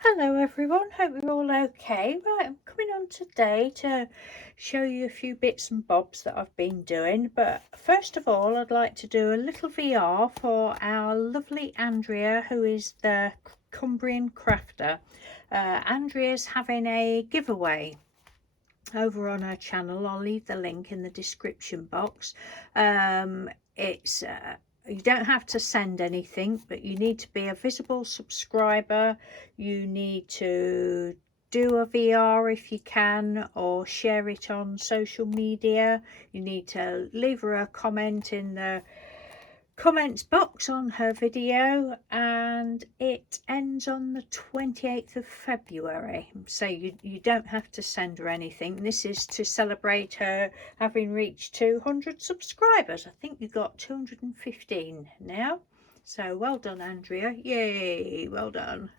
Hello everyone, hope you're all okay. Right, I'm coming on today to show you a few bits and bobs that I've been doing, but first of all I'd like to do a little VR for our lovely Andrea, who is the Cumbrian crafter. Andrea's having a giveaway over on her channel. I'll leave the link in the description box. It's you don't have to send anything, but you need to be a visible subscriber. You need to do a VR if you can, or share it on social media. You need to leave her a comment in the comments box on her video, and it ends on the 28th of February, so you don't have to send her anything. This is to celebrate her having reached 200 subscribers. I think you got 215 now, so well done, Andrea. Yay, well done.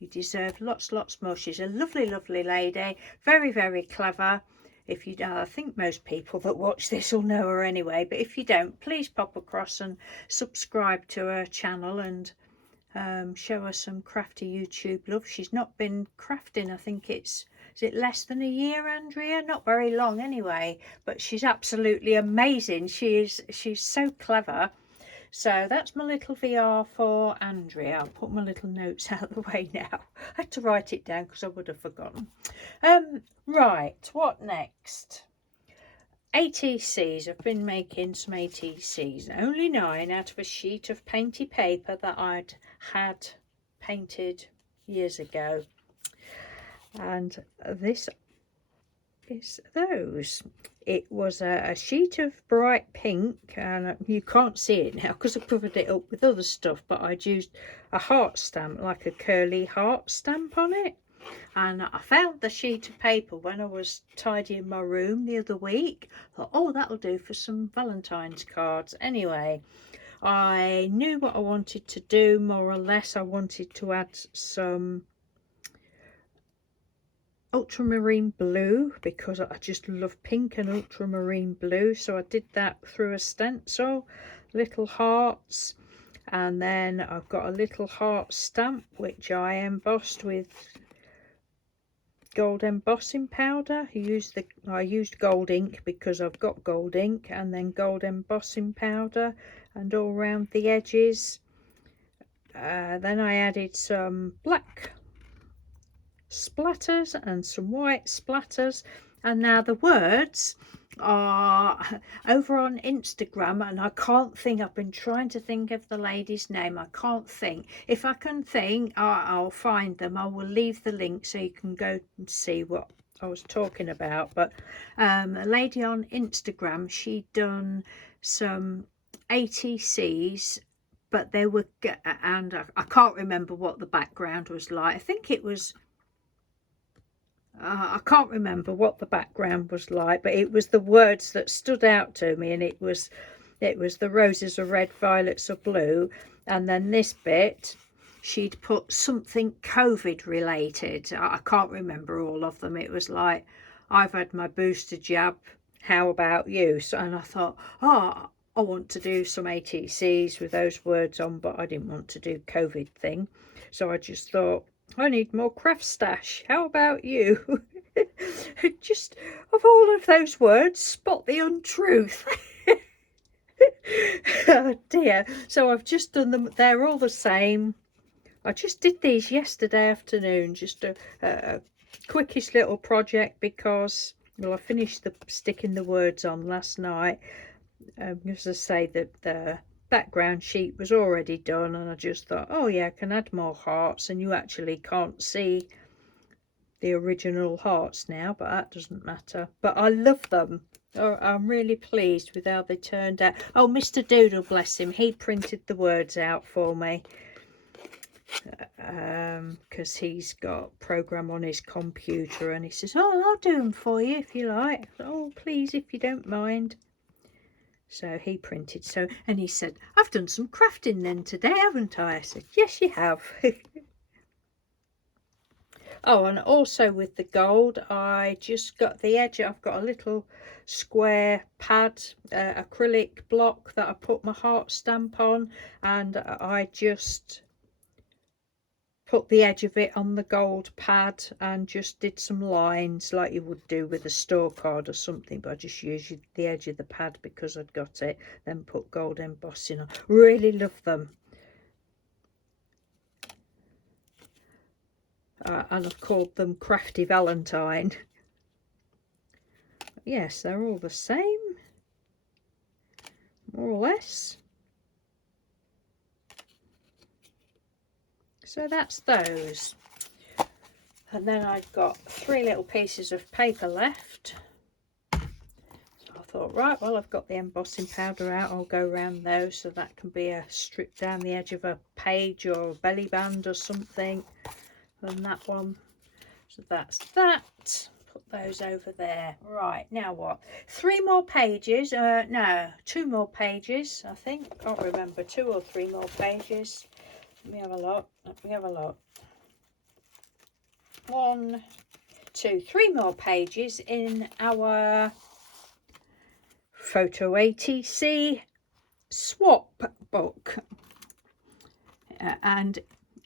You deserve lots more. She's a lovely lady, very clever. If you don't, I think most people that watch this will know her anyway, but if you don't, please pop across and subscribe to her channel and show her some crafty YouTube love. She's not been crafting, I think is it less than a year, Andrea? Not very long anyway, but she's absolutely amazing. She's so clever. So that's my little VR for Andrea. I'll put my little notes out of the way now. I had to write it down because I would have forgotten. Right, what next? ATCs. I've been making some ATCs. Only 9 out of a sheet of painty paper that I'd had painted years ago. And this is those. It was a sheet of bright pink, and you can't see it now because I covered it up with other stuff, but I'd used a heart stamp, like a curly heart stamp on it. And I found the sheet of paper when I was tidying my room the other week. I thought, oh, that'll do for some Valentine's cards. Anyway, I knew what I wanted to do, more or less. I wanted to add some ultramarine blue because I just love pink and ultramarine blue, so I did that through a stencil, little hearts, and then I've got a little heart stamp which I embossed with gold embossing powder. I used gold ink because I've got gold ink, and then gold embossing powder and all around the edges. Then I added some black splatters and some white splatters, and now the words are over on Instagram, and I can't think. I've been trying to think of the lady's name. I can't think. If I can think, I'll find them. I will leave the link so you can go and see what I was talking about. But a lady on Instagram, she done some ATCs, but they were, and I can't remember what the background was like. I think it was I can't remember what the background was like, but it was the words that stood out to me, and it was the roses are red, violets are blue, and then this bit she'd put something COVID related. I can't remember all of them. It was like, I've had my booster jab, how about you? So, and I thought, oh, I want to do some ATCs with those words on, but I didn't want to do COVID thing, so I just thought, I need more craft stash. How about you? Just of all of those words, spot the untruth. Oh dear. So I've just done them. They're all the same. I just did these yesterday afternoon. Just a quickish little project because, well, I finished sticking the words on last night. As I say, that the background sheet was already done, and I just thought, oh yeah, I can add more hearts, and you actually can't see the original hearts now, but that doesn't matter. But I love them. I'm really pleased with how they turned out. Oh, Mr. Doodle, bless him, he printed the words out for me because he's got program on his computer, and he says, oh, I'll do them for you if you like. Oh, please, if you don't mind. So he printed, and he said, I've done some crafting then today, haven't I? I said, yes, you have. Oh, and also with the gold, I just got the edge. I've got a little square pad, acrylic block that I put my heart stamp on, and I just put the edge of it on the gold pad and just did some lines like you would do with a store card or something, but I just used the edge of the pad because I'd got it, then put gold embossing on. Really love them. And I've called them Crafty Valentine. Yes, they're all the same, more or less. So that's those. And then I've got 3 little pieces of paper left. So I thought, right, well, I've got the embossing powder out. I'll go around those, so that can be a strip down the edge of a page or a belly band or something. And that one. So that's that. Put those over there. Right, now what? 3 more pages. No, 2 more pages, I think. Can't remember. 2 or 3 more pages. Let me have a look. Let me have a look. 1, 2, 3 more pages in our Photo ATC swap book. And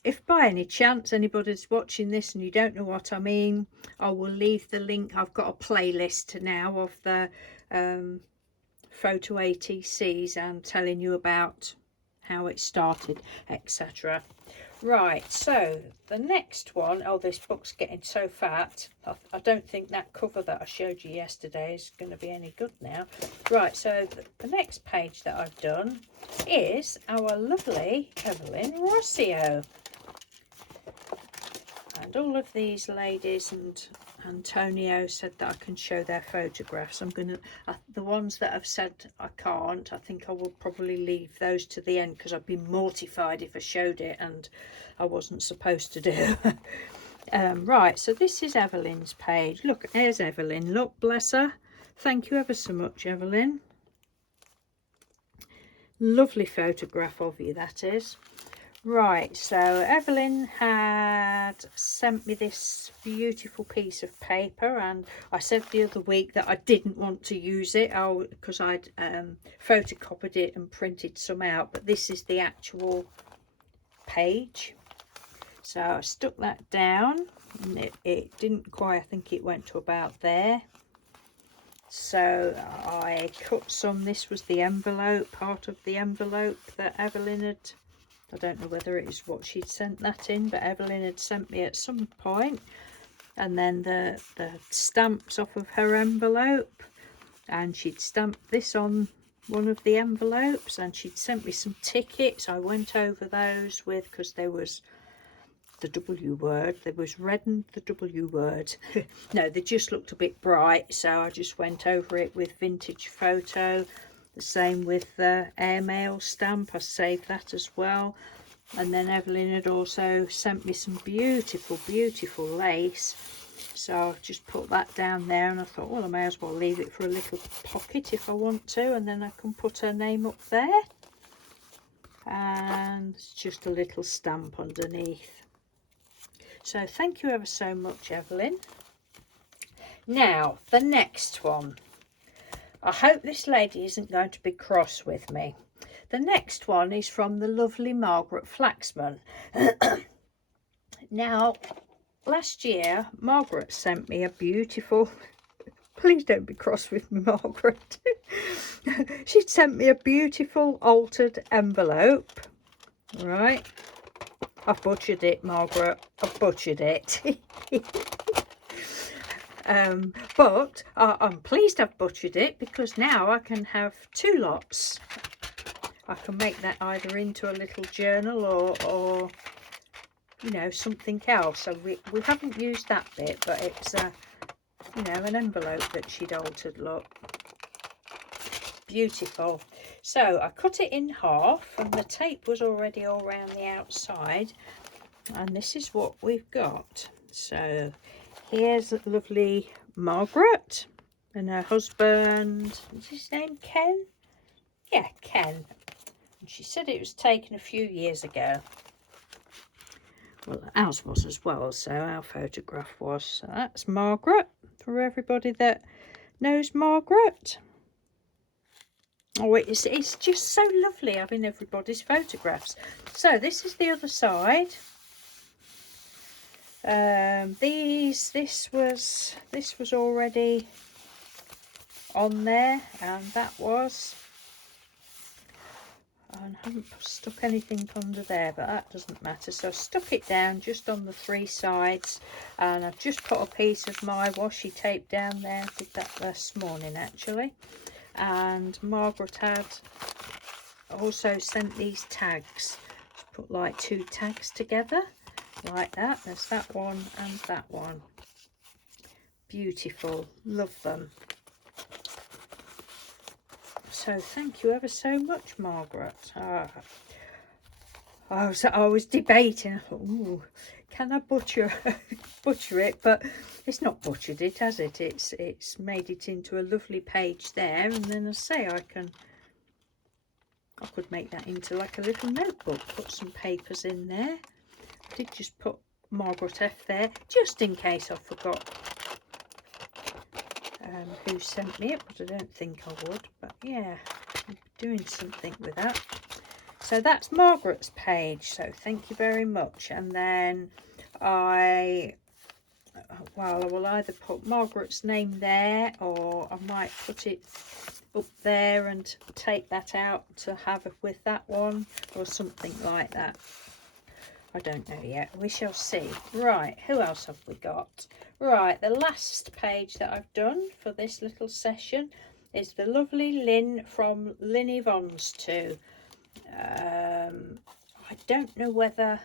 if by any chance anybody's watching this and you don't know what I mean, I will leave the link. I've got a playlist now of the Photo ATCs and telling you about how it started, etc. Right, so the next one, oh, this book's getting so fat. I don't think that cover that I showed you yesterday is going to be any good now. Right, so the next page that I've done is our lovely Evelyn Rossio. And all of these ladies and Antonio said that I can show their photographs. I'm going to, the ones that have said I can't, I think I will probably leave those to the end because I'd be mortified if I showed it and I wasn't supposed to do. Right, so this is Evelyn's page. Look, there's Evelyn. Look, bless her. Thank you ever so much, Evelyn. Lovely photograph of you, that is. Right, so Evelyn had sent me this beautiful piece of paper, and I said the other week that I didn't want to use it because I'd photocopied it and printed some out, but this is the actual page. So I stuck that down, and it didn't quite, I think it went to about there. So I cut some. This was the envelope, part of the envelope that Evelyn had, I don't know whether it is what she'd sent that in, but Evelyn had sent me at some point. And then the stamps off of her envelope, and she'd stamped this on one of the envelopes, and she'd sent me some tickets. I went over those with, because there was the W word, there was red and the W word. No, they just looked a bit bright, so I just went over it with vintage photo. The same with the airmail stamp, I saved that as well. And then Evelyn had also sent me some beautiful, beautiful lace. So I've just put that down there, and I thought, well, I may as well leave it for a little pocket if I want to, and then I can put her name up there. And it's just a little stamp underneath. So thank you ever so much, Evelyn. Now, the next one. I hope this lady isn't going to be cross with me. The next one is from the lovely Margaret Flaxman. Now, last year, Margaret sent me a beautiful... Please don't be cross with me, Margaret. She'd sent me a beautiful altered envelope. Right. I've butchered it, Margaret. I've butchered it. But I'm pleased I've butchered it, because now I can have 2 lots. I can make that either into a little journal or you know, something else. So we haven't used that bit, but it's you know, an envelope that she'd altered. Look, beautiful. So I cut it in half, and the tape was already all around the outside, and this is what we've got. So here's lovely Margaret and her husband. Is his name Ken? Yeah, Ken. And she said it was taken a few years ago. Well, ours was as well, so our photograph was. So that's Margaret, for everybody that knows Margaret. Oh, it's just so lovely having everybody's photographs. So this is the other side. This was already on there, and that was, and I haven't stuck anything under there, but that doesn't matter. So I stuck it down just on the 3 sides, and I've just put a piece of my washi tape down there. I did that this morning actually. And Margaret had also sent these tags. Put like 2 tags together like that. There's that one and that one. Beautiful, love them. So thank you ever so much, Margaret. I was debating. I thought, ooh, can I butcher it? But it's not butchered it, has it? It's made it into a lovely page there, and then I say I could make that into like a little notebook. Put some papers in there. I did just put Margaret F there, just in case I forgot who sent me it, but I don't think I would. But yeah, I'm doing something with that. So that's Margaret's page, so thank you very much. And then I will either put Margaret's name there, or I might put it up there and take that out to have it with that one, or something like that. I don't know yet. We shall see. Right, who else have we got? Right, the last page that I've done for this little session is the lovely Lynn from Lynn Yvonne's too. I don't know whether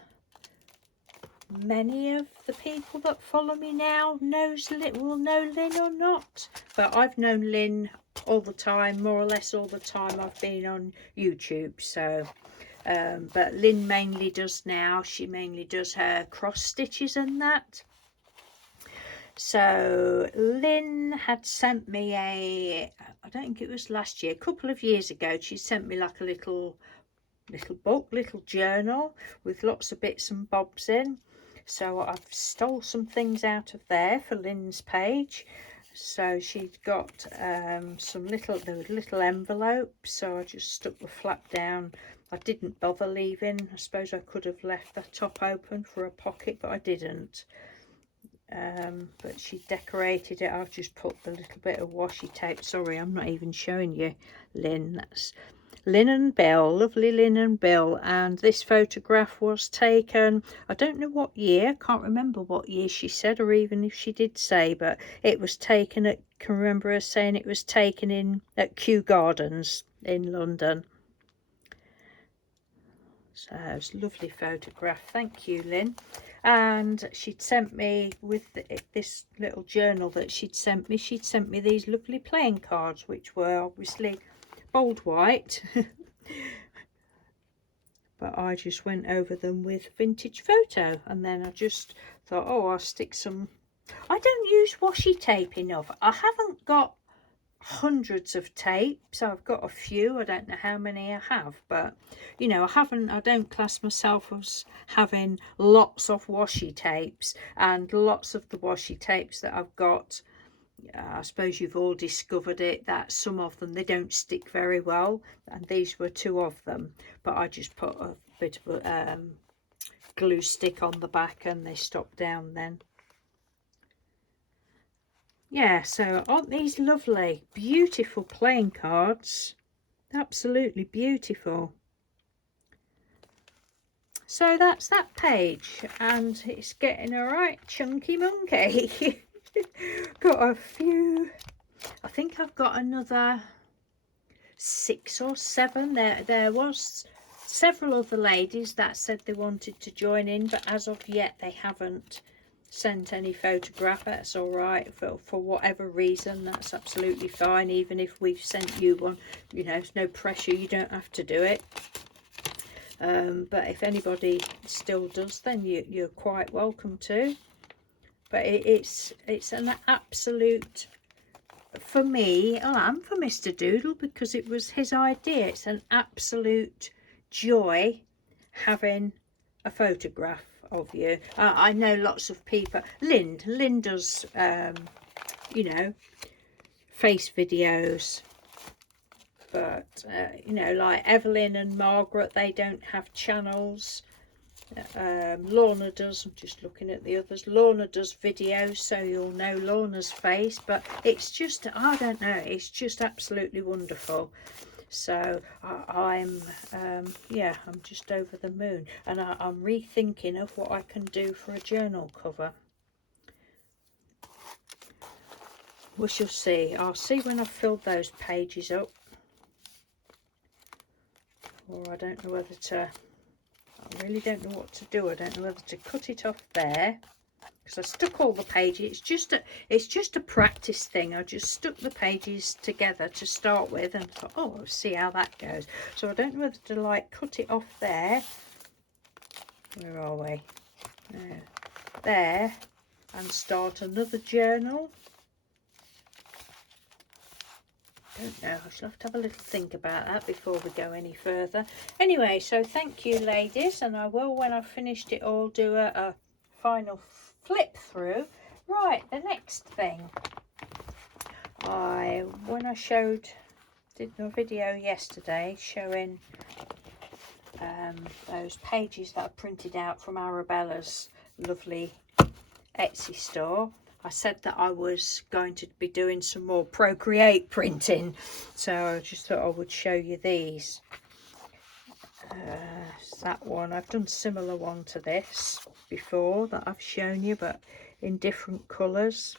many of the people that follow me now will know Lynn or not, but I've known Lynn all the time, more or less all the time I've been on YouTube. So but Lynn mainly does now, she mainly does her cross stitches and that. So Lynn had sent me I don't think it was last year, a couple of years ago, she sent me like a little book, little journal with lots of bits and bobs in. So I've stole some things out of there for Lynn's page. So she'd got some little envelopes, so I just stuck the flap down. I didn't bother leaving. I suppose I could have left the top open for a pocket, but I didn't. But she decorated it. I've just put the little bit of washi tape. Sorry, I'm not even showing you Lynn. That's Lynn and Bill, lovely Lynn and Bill. And this photograph was taken, I don't know what year, can't remember what year she said, or even if she did say, but it was taken at, can remember her saying it was taken at Kew Gardens in London. So it's a lovely photograph. Thank you, Lynn. And she'd sent me, with this little journal that she'd sent me these lovely playing cards, which were obviously bold white. But I just went over them with vintage photo, and then I just thought, oh, I'll stick some. I don't use washi tape enough. I haven't got hundreds of tapes. I've got a few. I don't know how many I have, but you know, I don't class myself as having lots of washi tapes, and lots of the washi tapes that I've got, I suppose you've all discovered it, that some of them, they don't stick very well, and these were 2 of them. But I just put a bit of glue stick on the back and they stopped down then. Yeah, so aren't these lovely, beautiful playing cards? Absolutely beautiful. So that's that page, and it's getting a right chunky monkey. Got a few, I think I've got another 6 or 7. There was several other ladies that said they wanted to join in, but as of yet they haven't sent any photograph. That's all right, for whatever reason, that's absolutely fine. Even if we've sent you one, you know, there's no pressure, you don't have to do it. But if anybody still does, then you're quite welcome to. But it's an absolute, for me, and for Mr. Doodle, because it was his idea, it's an absolute joy having a photograph of you. I know lots of people. Lynn does you know, face videos, but you know, like Evelyn and Margaret, they don't have channels. Lorna does, I'm just looking at the others, Lorna does videos, so you'll know Lorna's face, but it's just, I don't know, it's just absolutely wonderful. So I'm yeah, I'm just over the moon, and I'm rethinking of what I can do for a journal cover. We shall see. I'll see when I've filled those pages up, or I don't know whether to, I really don't know what to do. I don't know whether to cut it off there, because I stuck all the pages. It's just a practice thing. I just stuck the pages together to start with and thought, oh, we'll see how that goes. So I don't know whether to like cut it off there. Where are we? There, and start another journal. Don't know, I shall have to have a little think about that before we go any further. Anyway, so thank you ladies, and I will, when I've finished it all, do a final flip through. Right, the next thing, when I did a video yesterday showing those pages that I printed out from Arabella's lovely Etsy store, I said that I was going to be doing some more Procreate printing, so I just thought I would show you these. That one, I've done similar one to this before that I've shown you, but in different colours.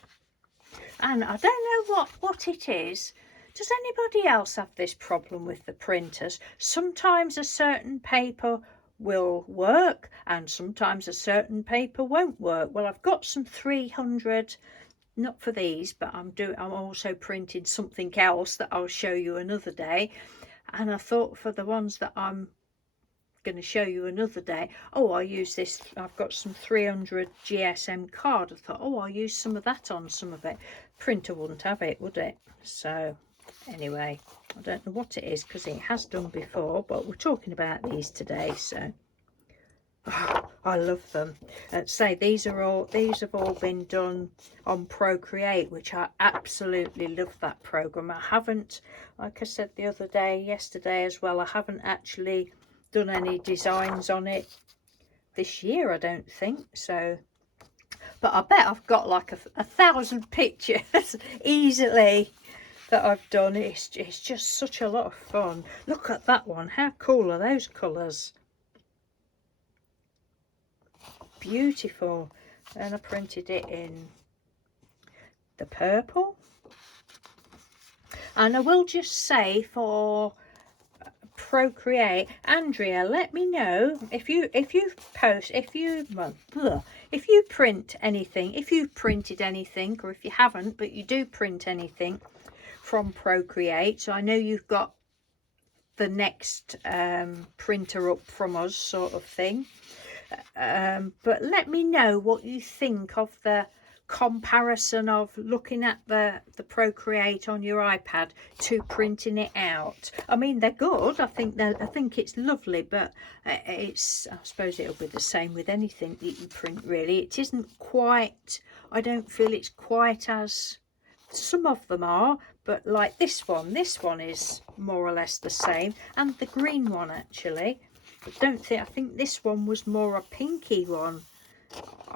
And I don't know what it is. Does anybody else have this problem with the printers? Sometimes a certain paper will work and sometimes a certain paper won't work. Well, I've got some 300, not for these, but I'm also printing something else that I'll show you another day, and I thought for the ones that I'm going to show you another day, oh, I'll use this. I've got some 300 GSM card. I thought, oh, I'll use some of that on some of it. Printer wouldn't have it, would it? So anyway, I don't know what it is because it has done before, but we're talking about these today. So oh, I love them. Say these have all been done on Procreate, which I absolutely love that program. I haven't, like I said the other day, yesterday as well, I haven't actually done any designs on it this year, I don't think so, but I bet I've got like a 1,000 pictures easily that I've done. It's just such a lot of fun. Look at that one, how cool are those colours? Beautiful. And I printed it in the purple, and I will just say for Procreate, Andrea, let me know if you print anything, if you've printed anything, or if you haven't but you do print anything from Procreate. So I know you've got the next printer up from us sort of thing, but let me know what you think of the comparison of looking at the Procreate on your iPad to printing it out. I mean, they're good. I think it's lovely, but I suppose it'll be the same with anything that you print, really. It isn't quite, I don't feel it's quite as, some of them are, but like this one is more or less the same, and the green one actually. I think this one was more a pinky one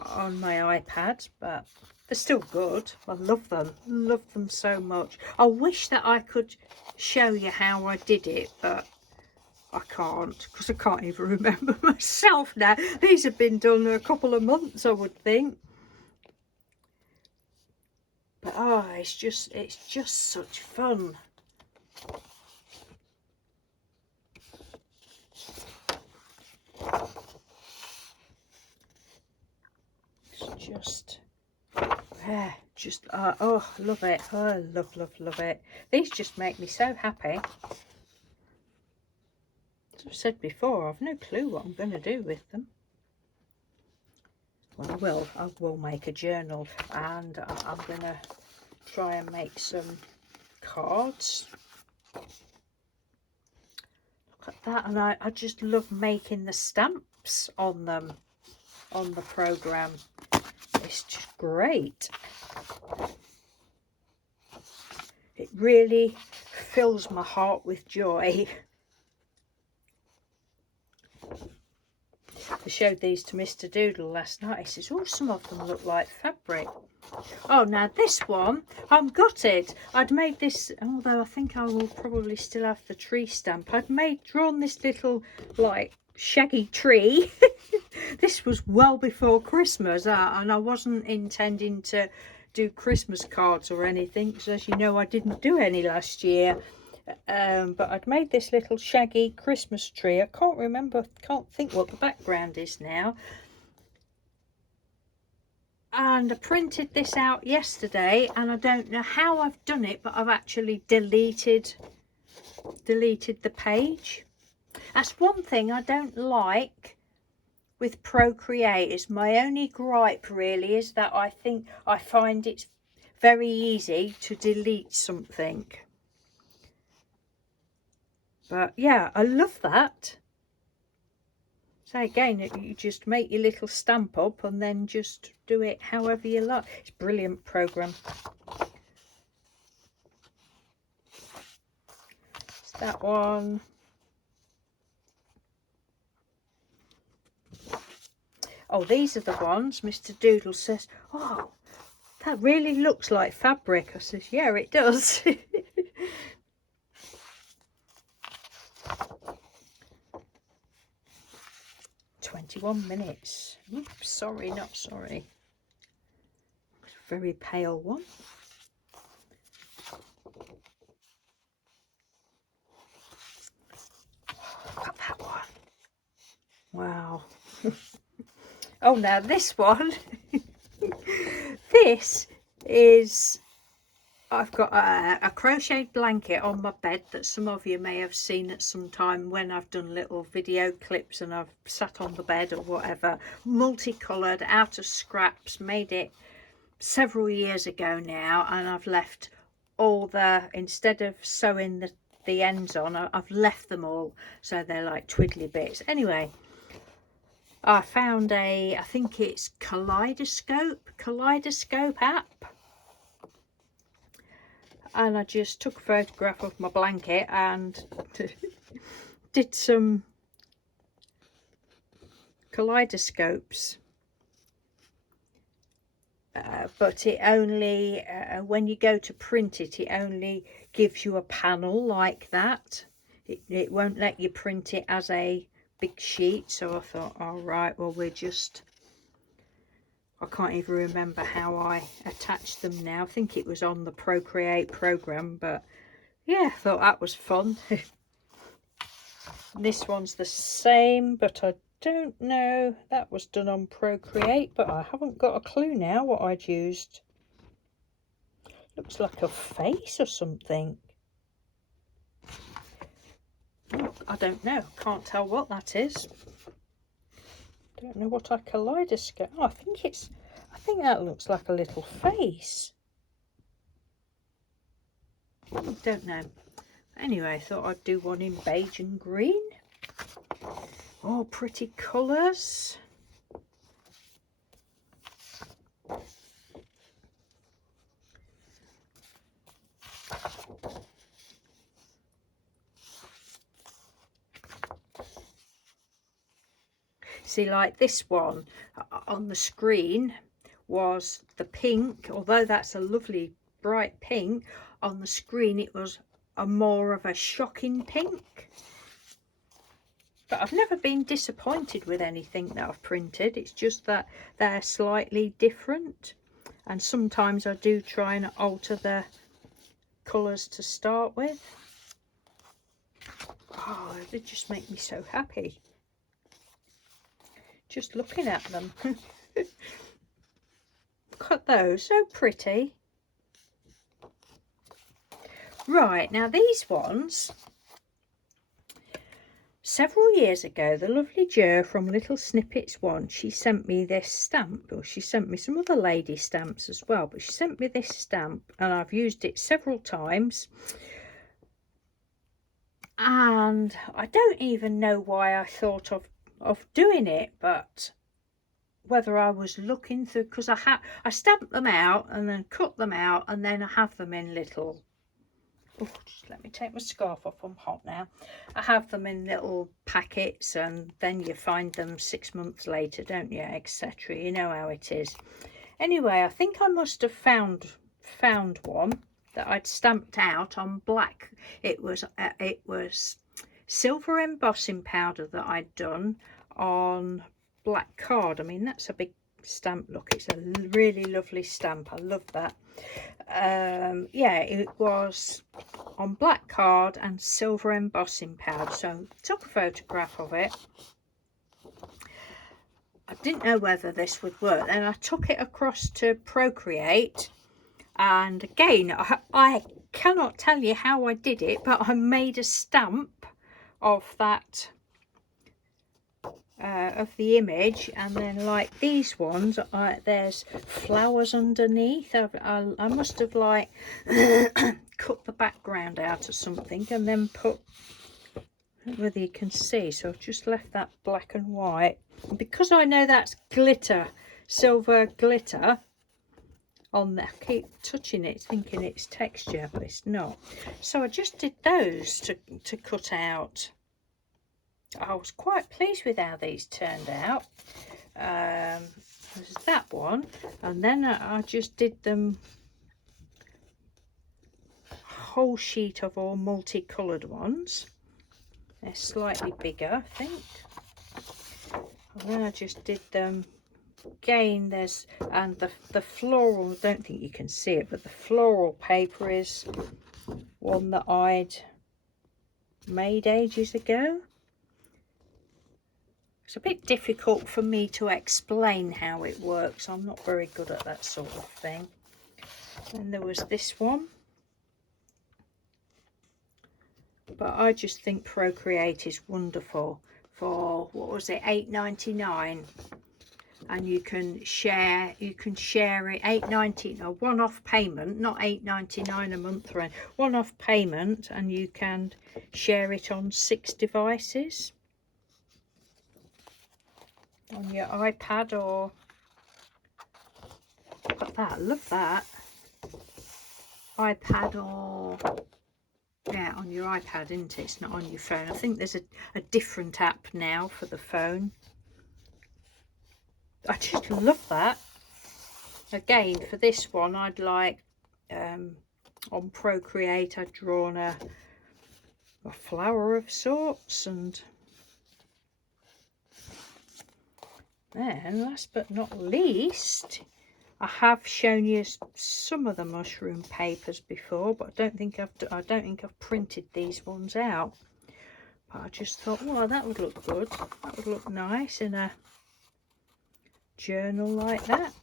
on my iPad, but they're still good. I love them so much. I wish that I could show you how I did it, but I can't, because I can't even remember myself now. These have been done a couple of months, I would think. But oh, it's just such fun. Oh, love it. Oh, love it. These just make me so happy. As I've said before, I've no clue what I'm going to do with them. Well, I will make a journal, and I'm going to try and make some cards. Look at that, and I just love making the stamps on them, on the program. It's just great. It really fills my heart with joy. I showed these to Mr. Doodle last night. He says, oh, some of them look like fabric. Oh, now this one, I've got it. I'd made this, although I think I will probably still have the tree stamp. Drawn this little, like, shaggy tree. This was well before Christmas, and I wasn't intending to do Christmas cards or anything, because as you know, I didn't do any last year. But I'd made this little shaggy Christmas tree. I can't think what the background is now. And I printed this out yesterday, and I don't know how I've done it, but I've actually deleted the page. That's one thing I don't like with Procreate. Is my only gripe really is that I find it's very easy to delete something. But yeah, I love that. So again, you just make your little stamp up and then just do it however you like. It's a brilliant program. It's that one. Oh, these are the ones Mr. Doodle says, oh, that really looks like fabric. I says, yeah, it does. 21 minutes. Oops, sorry, not sorry. It's a very pale one. Got that one. Wow. Oh, now this one. This is, I've got a crocheted blanket on my bed that some of you may have seen at some time when I've done little video clips and I've sat on the bed or whatever. Multicoloured, out of scraps, made it several years ago now, and I've left all instead of sewing the ends on, I've left them all so they're like twiddly bits. Anyway, I found I think it's Kaleidoscope app. And I just took a photograph of my blanket and did some kaleidoscopes. But it only, when you go to print it, it only gives you a panel like that. It won't let you print it as a big sheet. So I thought, all right, well, I can't even remember how I attached them now. I think it was on the Procreate program, but yeah, I thought that was fun. This one's the same, but I don't know. That was done on Procreate, but I haven't got a clue now what I'd used. Looks like a face or something. Oh, I don't know. Can't tell what that is. Don't know what I kaleidoscope. Oh, I think that looks like a little face. Don't know. Anyway, I thought I'd do one in beige and green. Oh, pretty colours. See, like this one on the screen was the pink, although that's a lovely bright pink. On the screen it was more of a shocking pink. But I've never been disappointed with anything that I've printed. It's just that they're slightly different, and sometimes I do try and alter the colours to start with. Oh, they just make me so happy just looking at them. Look at those, so pretty. Right, now these ones, several years ago, the lovely Jo from Little Snippets One, she sent me this stamp, or she sent me some other lady stamps as well, but she sent me this stamp and I've used it several times. And I don't even know why I thought of doing it, but whether I was looking through, because I stamp them out and then cut them out, and then I have them in little Oh, just let me take my scarf off, I'm hot now. I have them in little packets, and then you find them 6 months later, don't you, etc. You know how it is. Anyway, I think I must have found one that I'd stamped out on black. It was silver embossing powder that I'd done on black card. I mean, that's a big stamp. Look, it's a really lovely stamp. I love that. Yeah, it was on black card and silver embossing powder. So I took a photograph of it. I didn't know whether this would work, and I took it across to Procreate, and again I cannot tell you how I did it, but I made a stamp of that of the image, and then like these ones, there's flowers underneath. I must have like cut the background out or something and then put, I don't know whether you can see, so I've just left that black and white, and because I know that's glitter, silver glitter on there, I keep touching it thinking it's texture, but it's not. So I just did those to cut out. I was quite pleased with how these turned out. There's that one, and then I just did them whole sheet of all multicoloured ones. They're slightly bigger, I think. And then I just did them again. There's, and the floral, I don't think you can see it, but the floral paper is one that I'd made ages ago. It's a bit difficult for me to explain how it works. I'm not very good at that sort of thing. And there was this one, but I just think Procreate is wonderful for, what was it, $8.99, and you can share it, $8.99, a one-off payment, not $8.99 a month, or one-off payment, and you can share it on 6 devices. On your iPad, or look at that, love that, iPad, or yeah, on your iPad, isn't it? It's not on your phone. I think there's a different app now for the phone. I just love that. Again, for this one, I'd like on Procreate, I'd drawn a flower of sorts, and then last but not least, I have shown you some of the mushroom papers before, but I don't think I've printed these ones out. But I just thought, well, that would look good. That would look nice in a journal like that.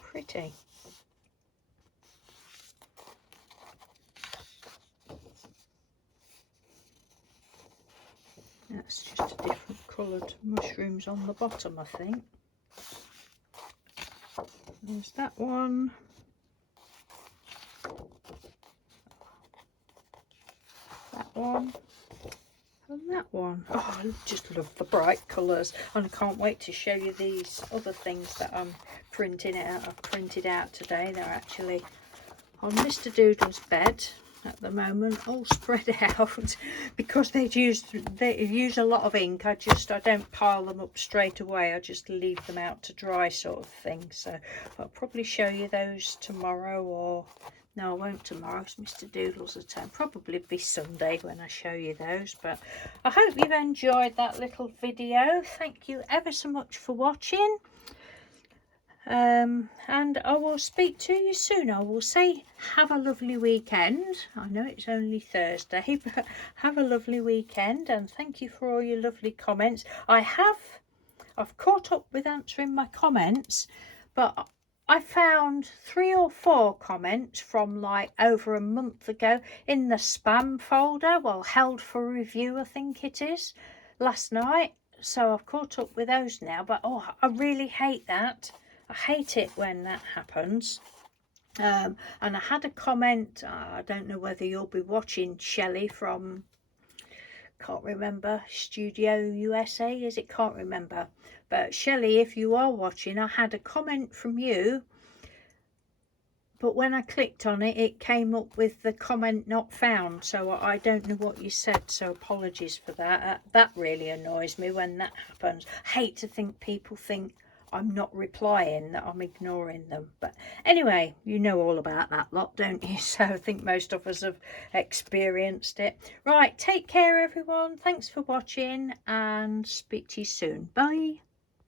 Pretty. That's just a different coloured mushrooms on the bottom, I think. There's that one. That one. And that one. Oh, I just love the bright colours, and I can't wait to show you these other things that I'm printing out. I've printed out today. They're actually on Mr. Doodle's bed at the moment, all spread out, because they use a lot of ink. I don't pile them up straight away. I just leave them out to dry, sort of thing. So I'll probably show you those tomorrow, or no, I won't tomorrow, because Mr. Doodle's at home. Probably be Sunday when I show you those. But I hope you've enjoyed that little video. Thank you ever so much for watching. And I will speak to you soon. I will say have a lovely weekend. I know it's only Thursday, but have a lovely weekend, and thank you for all your lovely comments. I've caught up with answering my comments, but I found 3 or 4 comments from like over a month ago in the spam folder, well, held for review I think it is, last night. So I've caught up with those now, but oh, I really hate that. I hate it when that happens. And I had a comment, I don't know whether you'll be watching, Shelley from, can't remember, Studio USA, is it? Can't remember. But Shelley, if you are watching, I had a comment from you but when I clicked on it, it came up with the comment not found, so I don't know what you said, so apologies for that. That really annoys me when that happens. I hate to think people think I'm not replying, that I'm ignoring them. But anyway, you know all about that lot, don't you? So I think most of us have experienced it. Right, take care everyone. Thanks for watching and speak to you soon. Bye.